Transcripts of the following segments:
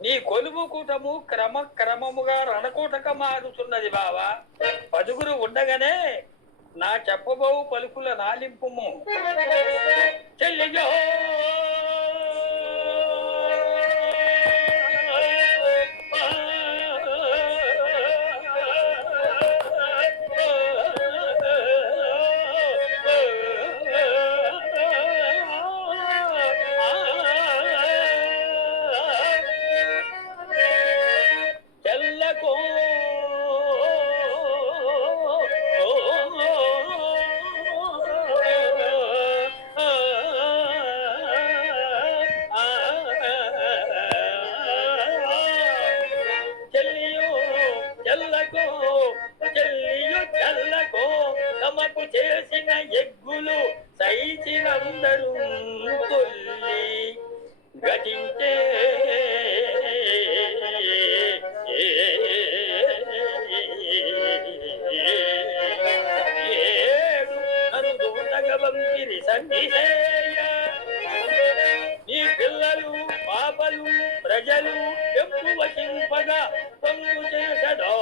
నీ కొలువు కూటము క్రమముగా రణకూటక మారుతున్నది బావా. పదుగురు ఉండగానే నా చెప్పబో పలుకుల నాలింపుము. చెల్లియో చేసిన ఎగ్గులు సైచినందరూ తొల్లి గతించే ఏడు నరుదూతగవంపిరి సంధిసేయ ఈ పిల్లలు పాపలు ప్రజలు ఎప్పు వచింపగా పొంగు చేసడో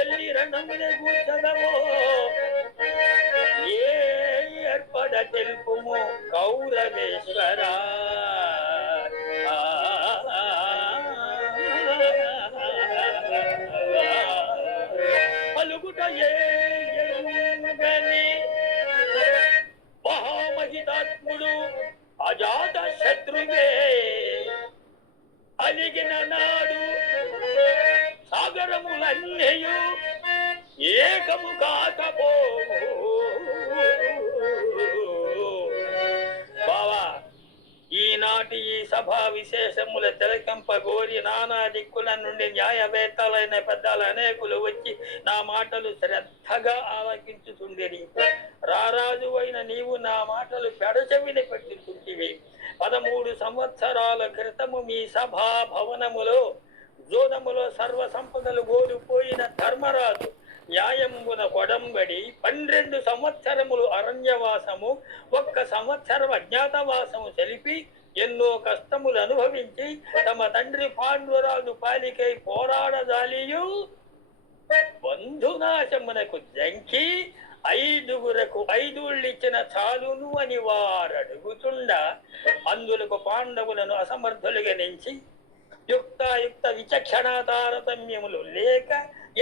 ఎల్లి రణమునే కూర్చదవో ఏ ఏర్పడ తెలుపుము కౌరవేశ్వర. పలుకుట ఏగని మహామహితాత్ముడు అజాత శత్రువే అలిగిన నాడు సాగరములన్నయు ఏకము కాకపో. బావా, ఈనాటి ఈ సభా విశేషముల తిలకింపగోరి నానా దిక్కుల నుండి న్యాయవేత్తలైన పెద్దలు అనేకులు వచ్చి నా మాటలు శ్రద్ధగా ఆలకించుతుండేది. రారాజు అయిన నీవు నా మాటలు పెడచెవిని పెట్టుకుంటివి. 13 సంవత్సరాల క్రితము మీ సభా భవనములో జోదములో సర్వ సంపదలు కోల్పోయిన ధర్మరాజు న్యాయమున కొడంబడి 12 సంవత్సరములు అరణ్యవాసము, 1 సంవత్సరం అజ్ఞాతవాసము తెలిపి ఎన్నో కష్టములు అనుభవించి తమ తండ్రి పాండురాజు పాలికై పోరాడదాలియు బంధునాశమునకు జంకి 5గురకు 5 చాలును అని వారడుగుతుండ అందులకు పాండవులను అసమర్థులుగా నుంచి యుక్తాయుక్త విచక్షణ తారతమ్యములు లేక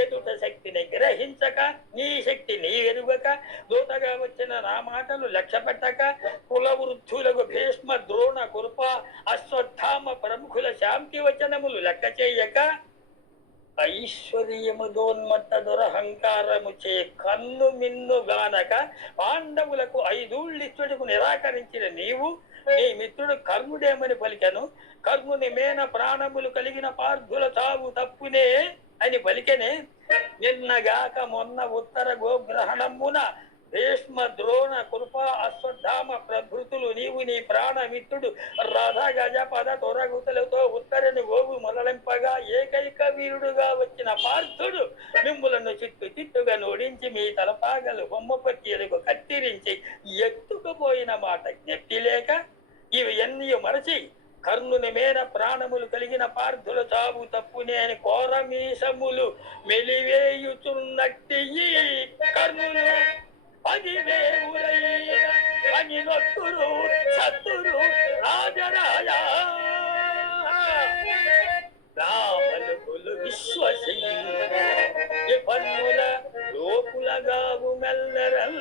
ఎదుట శక్తిని గ్రహించక నీ శక్తి నీ ఎరుగక దూతగా వచ్చిన నా మాటలు లక్ష్య పెట్టక కులవృద్ధులకు భీష్మ ద్రోణ కృప అశ్వత్థామ ప్రముఖుల శాంతి వచనములు లెక్క చేయక ఐశ్వర్యముదోన్మత్త దురహంకారము చే కన్ను మిన్ను గానక పాండవులకు 5 నిరాకరించిన నీవు నీ మిత్రుడు కర్ణుడేమని పలికెను. కర్ణుని మేన ప్రాణములు కలిగిన పార్థుల చావు తప్పునే అని పలికెనే. నిన్నగాక మొన్న ఉత్తర గోగ్రహణమున భీష్మ ద్రోణ కృప అశ్వత్థామ ప్రభృతులు నీవు నీ ప్రాణమిత్రుడు రాధా గజ పద తొరగుతులతో ఉత్తరని గోవు మొదలింపగా ఏకైక వీరుడుగా వచ్చిన పార్థుడు మిమ్ములను చిట్టుగా నోడించి మీ తలపాగలు బొమ్మపట్టీలకు కత్తిరించి ఎత్తుకుపోయిన మాట జ్ఞప్తిలేక ఇవి ఎన్ని మరచి కర్ణుని మేర ప్రాణములు కలిగిన పార్థుల చావు తప్పునే అని కోరమీసములు మెలివేయుచున్నట్టి కర్ణులు 10 అని నొత్తురు సత్తురు రాజరాజ రామలుకులు విశ్వసించి పన్నుల లోపులగావు మెల్లరల్.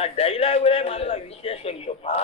ఆ డైలాగులే మళ్ళా విశేషం.